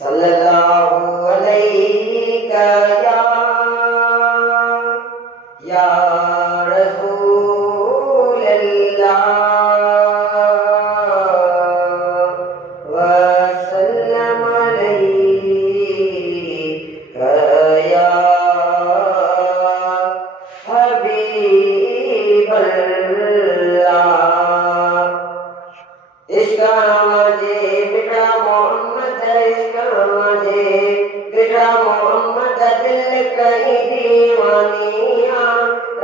सल्लल्लाहु अलैका या रसूलल्लाह व सल्लम अलैका या हबीबल्लाह। इसका मुझे बेटा मोहम्मद, इसका मुझे बेटा मोहम्मद, दिल कहीं दीवानिया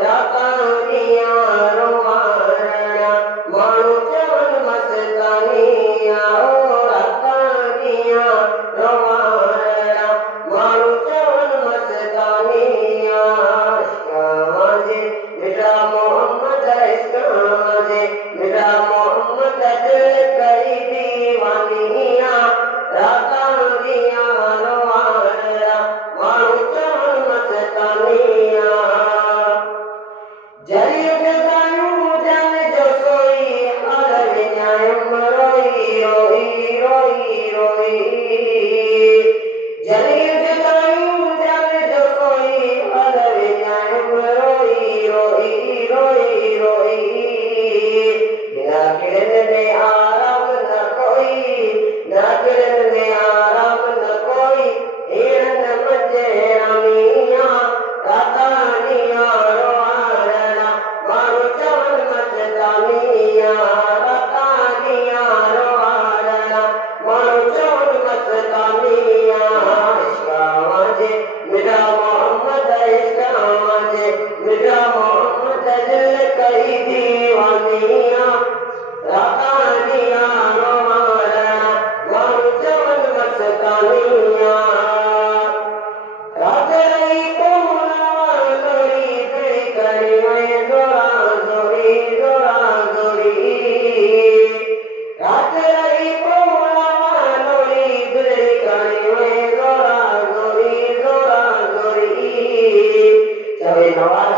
राकानिया रोमाना मानु चवन मस्तानिया ओ राकानिया रोमाना मानु चवन मस्तानिया। इसका मुझे बेटा मोहम्मद, इसका मुझे बेटा मोहम्मद, दिल कहीं दीवानिया राकानिया रोमाना मानु चवन मस्तानिया। जरिए बेदानू जाने जो सोई हर न्यायम रोई रोई रोई रोई। जरिए बेदानू जाने जो सोई हर न्यायम रोई रोई रोई रोई। बिना किरण में आराम न कोई, ना किरण में आराम न कोई, हिरन मजे रामिया राकानिया रोमाना मानु चवन मस्तानिया राकानिया रोमाना मानु चवन मस्तानिया। इसका मुझे बेटा मोहम्मद, इसका मुझे बेटा मोहम्मद, दिल कहीं दीवानिया राकानिया रोमाना मानु चवन मस्तानिया। रात रही तो लोरी तेरी कड़ी में जोरा जोरी जोरा जोरी। रात रही तो लोरी तेरी कड़ी में जोरा जोरी जोरा जोरी। सभी नवाज